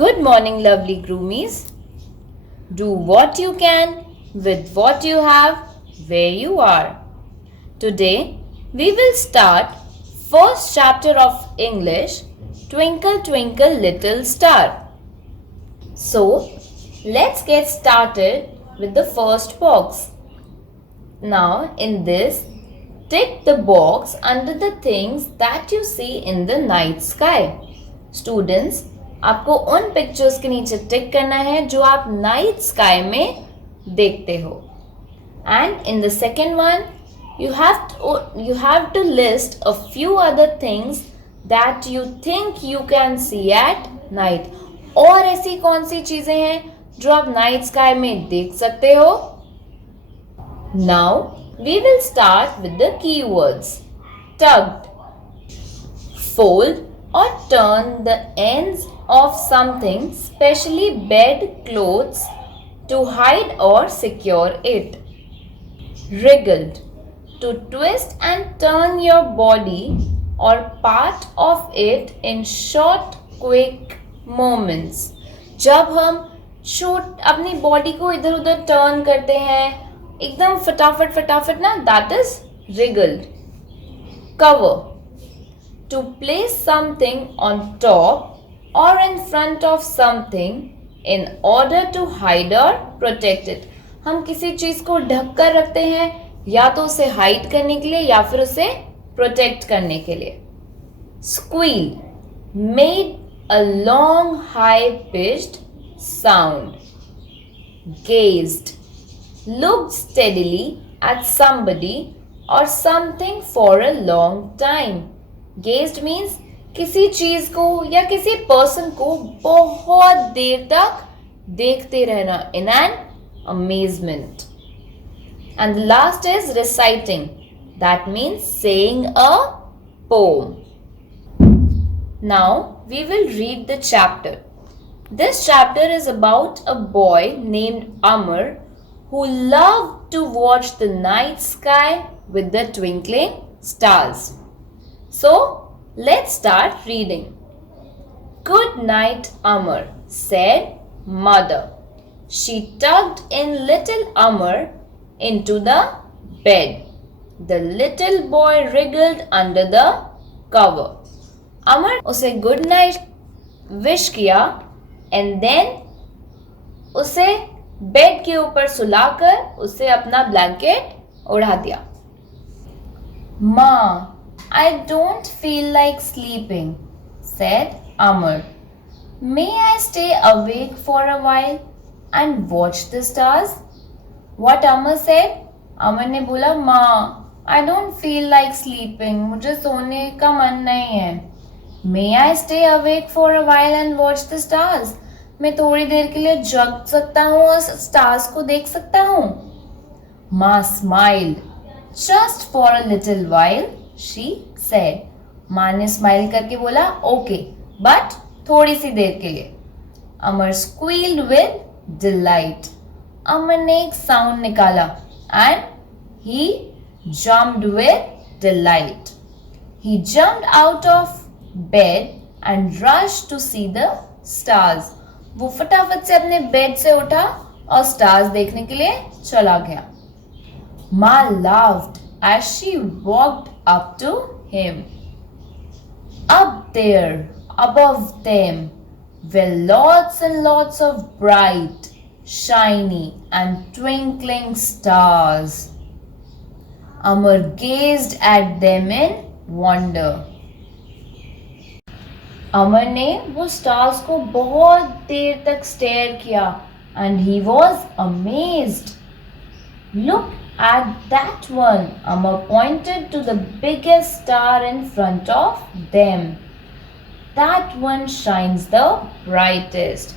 Good morning, lovely groomies. Do what you can with what you have where you are. Today, we will start first chapter of English, Twinkle Twinkle Little Star. So, let's get started with the first box. Now, in this, tick the box under the things that you see in the night sky. Students, आपको उन pictures के नीचे टिक करना है जो आप night sky में देखते हो. And in the second one, you have to list a few other things that you think you can see at night. और ऐसी कौन सी चीजें हैं जो आप नाइट स्काई में देख सकते हो? Now we will start with the keywords. Tugged. Fold or turn the ends of something, especially bed clothes, to hide or secure it. Wriggled. To twist and turn your body or part of it in short, quick moments. जब हम अपनी body को इधर उधर turn करते हैं एकदम फटाफट ना, that is wriggled. Cover. To place something on top or in front of something in order to hide or protect it. हम किसी चीज को ढक कर रखते हैं या तो उसे हाइड करने के लिए या फिर उसे प्रोटेक्ट करने के लिए. Squeal. Made a long high pitched sound. Gazed. Looked steadily at somebody or something for a long time. Gazed means किसी चीज को या किसी पर्सन को बहुत देर तक देखते रहना in an amazement. And the last is reciting. That means saying a poem. Now we will read the chapter. This chapter is about a boy named Amar who loved to watch the night sky with the twinkling stars. So, let's start reading. Good night, Amar, said Mother. She tucked in little Amar into the bed. The little boy wriggled under the cover. Amar उसे good night wish किया and then उसे bed के ऊपर सुलाकर उसे अपना blanket उड़ा दिया. माँ, I don't feel like sleeping, said Amar. May I stay awake for a while and watch the stars? What Amar said? Amar ने बोला, माँ, I don't feel like sleeping. मुझे सोने का मन नहीं है. May I stay awake for a while and watch the stars? मैं थोड़ी देर के लिए जग सकता हूँ और स्टार्स को देख सकता हूँ. माँ smiled. Just for a little while, she said. माँ ने स्माइल करके बोला, okay, but थोड़ी सी देर के लिए. Amar squealed with delight. अमर ने एक साउंड निकाला and he jumped with delight. He jumped out of bed and rushed to see the stars. वो फटाफट से अपने बेड से उठा और स्टार्स देखने के लिए चला गया. माँ laughed as she walked up to him. Up there, above them, were lots and lots of bright, shiny and twinkling stars. Amar gazed at them in wonder. अमर ने वो स्टार्स को बहुत देर तक स्टेयर किया and he was amazed. Look at that one. Amar pointed to the biggest star in front of them. That one shines the brightest.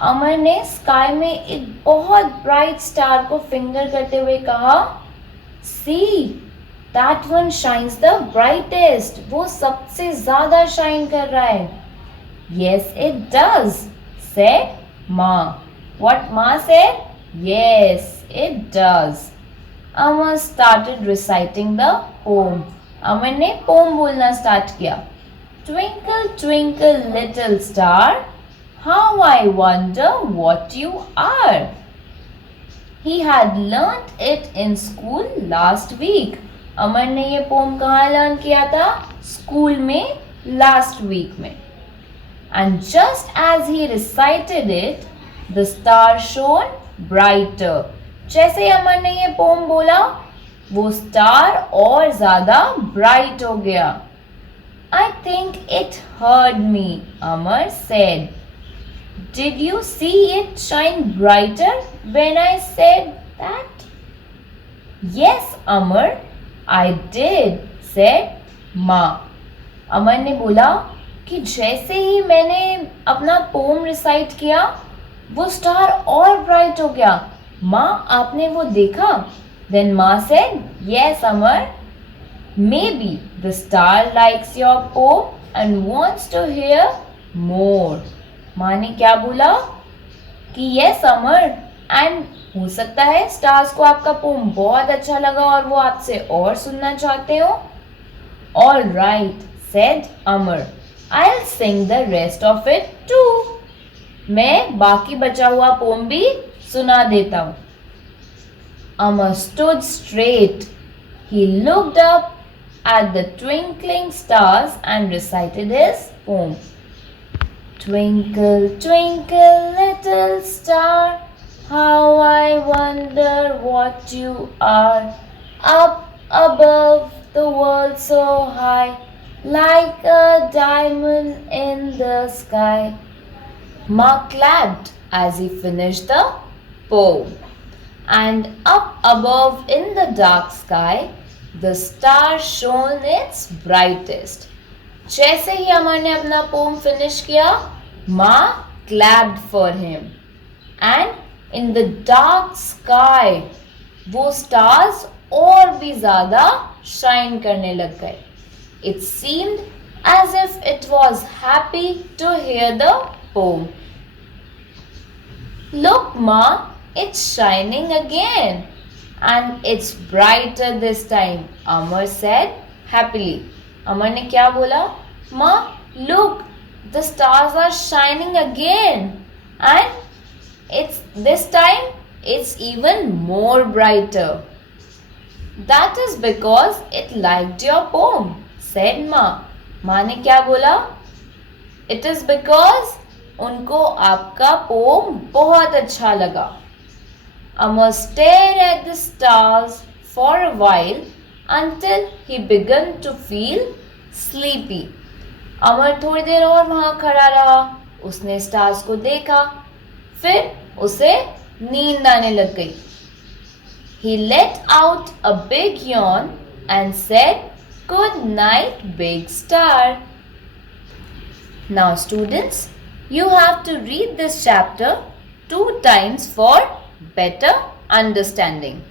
अमर ने sky में एक बहुत ब्राइट स्टार को फिंगर करते हुए कहा, See, that one shines the brightest. वो सबसे ज्यादा शाइन कर रहा है. Yes, it does, said Ma. What Ma said? Yes, it does. Amar started reciting the poem. अमर ने पोम बोलना स्टार्ट किया. Twinkle, twinkle, little star, How I wonder what you are. He had learnt it in school last week. अमर ने ये pome कहाँ learn किया था? School में last week में. And just as he recited it, the star shone brighter. जैसे ही अमर ने ये पोम बोला, वो स्टार और ज्यादा ब्राइट हो गया. I think it heard me, Amar said. Did you see it shine brighter when I said that? Yes, Amar, I did, said Ma. अमर ने बोला कि जैसे ही मैंने अपना पोम रिसाइट किया, वो स्टार और ब्राइट हो गया. माँ, आपने वो देखा? Then Ma said, yes, Amar. Maybe the star likes your poem and wants to hear more. माँ ने क्या बोला कि yes, Amar, and हो सकता है स्टार्स को आपका पोम बहुत अच्छा लगा और वो आपसे और सुनना चाहते हो. All right, said Amar. I'll sing the rest of it too. मैं बाकी बचा हुआ पोम भी सुना देता हूँ. Amar stood straight. He looked up at the twinkling stars and recited his poem. Twinkle, twinkle, little star, how I wonder what you are. Up above the world so high, like a diamond in the sky. Ma clapped as he finished the poem. And up above in the dark sky, the star shone its brightest. जैसे ही अमर ने अपना pome finish किया, माँ clapped for him. And in the dark sky, वो stars और भी ज़्यादा shine करने लग गए. It seemed as if it was happy to hear the poem. Look, Ma, it's shining again. And it's brighter this time, Amar said happily. Amar ने क्या बोला? Ma, look, the stars are shining again. And this time it's even more brighter. That is because it liked your poem, said Ma. माँ ने क्या बोला? It is because उनको आपका pome बहुत अच्छा लगा. Amar stared at the stars for a while until he began to feel sleepy. अमर थोड़ी देर और वहां खड़ा रहा. उसने स्टार्स को देखा. फिर उसे नींद आने लग गई. He let out a big yawn and said, "Good night, big star." Now, students, you have to read this chapter 2 times for better understanding.